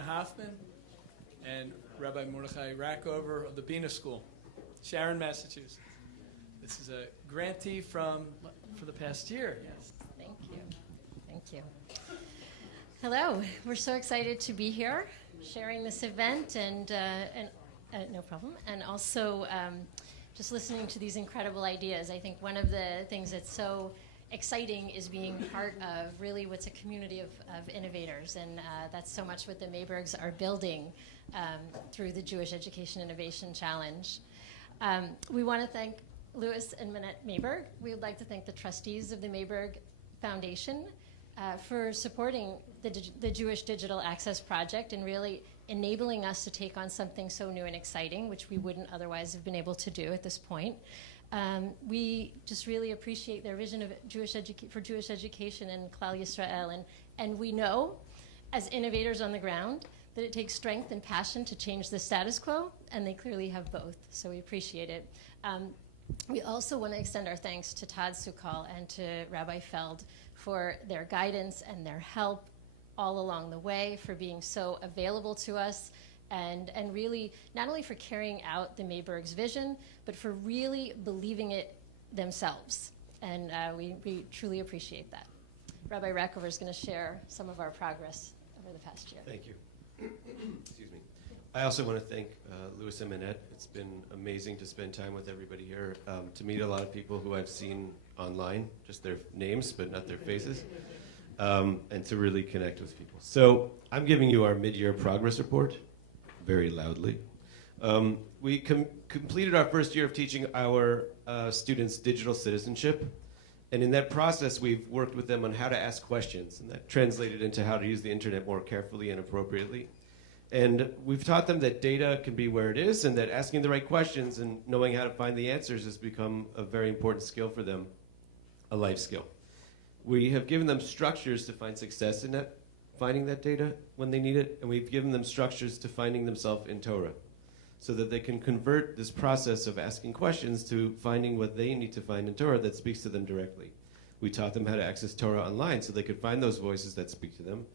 Hoffman and Rabbi Mordechai Rackover of the Binah School, Sharon, Massachusetts. This is a grantee for the past year. Yes. Thank you. Thank you. Hello. We're so excited to be here, sharing this event, and no problem. And also just listening to these incredible ideas. I think one of the things that's so exciting is being part of really what's a community of innovators, and that's so much what the Maybergs are building through the Jewish Education Innovation Challenge. We want to thank Louis and Minette Mayberg. We would like to thank the trustees of the Mayberg Foundation for supporting the Jewish Digital Access Project and really enabling us to take on something so new and exciting, which we wouldn't otherwise have been able to do at this point. We just really appreciate their vision of for Jewish education in Klal Yisrael, and we know, as innovators on the ground, that it takes strength and passion to change the status quo, and they clearly have both, so we appreciate it. We also want to extend our thanks to Todd Sukal and to Rabbi Feld for their guidance and their help all along the way, for being so available to us, and really not only for carrying out the Mayberg's vision, but for really believing it themselves. And we truly appreciate that. Rabbi Rackover is going to share some of our progress over the past year. Thank you. Excuse me. I also want to thank Louis and Minette. It's been amazing to spend time with everybody here, to meet a lot of people who I've seen online, just their names, but not their faces, and to really connect with people. So I'm giving you our mid-year progress report, very loudly. We completed our first year of teaching our students digital citizenship. And in that process, we've worked with them on how to ask questions. And that translated into how to use the internet more carefully and appropriately. And we've taught them that data can be where it is, and that asking the right questions and knowing how to find the answers has become a very important skill for them, a life skill. We have given them structures to find success in that, finding that data when they need it, and we've given them structures to finding themselves in Torah, so that they can convert this process of asking questions to finding what they need to find in Torah that speaks to them directly. We taught them how to access Torah online so they could find those voices that speak to them.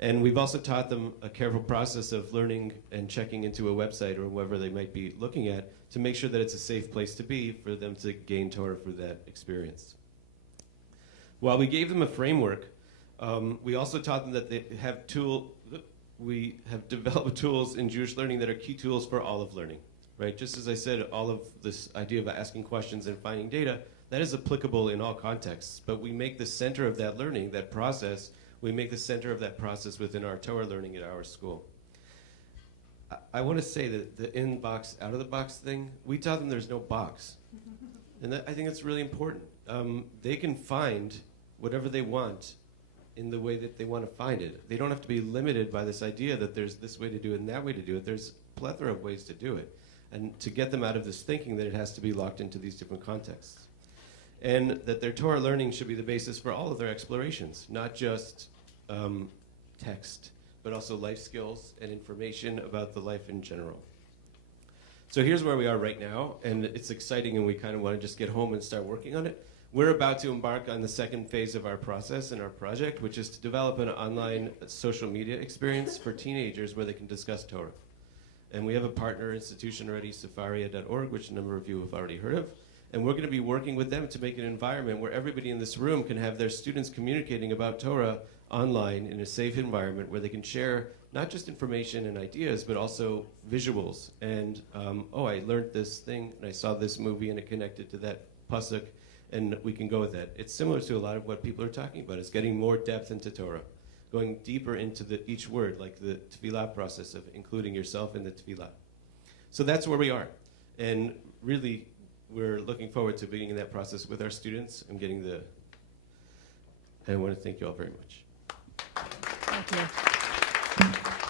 And we've also taught them a careful process of learning and checking into a website or wherever they might be looking at to make sure that it's a safe place to be for them to gain Torah through that experience. While we gave them a framework, we also taught them that they have we have developed tools in Jewish learning that are key tools for all of learning, right? Just as I said, all of this idea of asking questions and finding data, that is applicable in all contexts, but we make the center of that learning, that process, we make the center of that process within our Torah learning at our school. I want to say that the in-box, out-of-the-box thing, we taught them there's no box. And I think that's really important. They can find whatever they want in the way that they want to find it. They don't have to be limited by this idea that there's this way to do it and that way to do it. There's a plethora of ways to do it. And to get them out of this thinking that it has to be locked into these different contexts. And that their Torah learning should be the basis for all of their explorations, not just text, but also life skills and information about the life in general. So here's where we are right now, and it's exciting, and we kind of want to just get home and start working on it. We're about to embark on the second phase of our process and our project, which is to develop an online social media experience for teenagers where they can discuss Torah. And we have a partner institution already, Sefaria.org, which a number of you have already heard of. And we're going to be working with them to make an environment where everybody in this room can have their students communicating about Torah online in a safe environment where they can share not just information and ideas, but also visuals. And, oh, I learned this thing, and I saw this movie, and it connected to that pasuk, and we can go with that. It's similar to a lot of what people are talking about. It's getting more depth into Torah, going deeper into each word, like the tefillah process of including yourself in the tefillah. So that's where we are. And really, we're looking forward to being in that process with our students and getting and I want to thank you all very much. Thank you.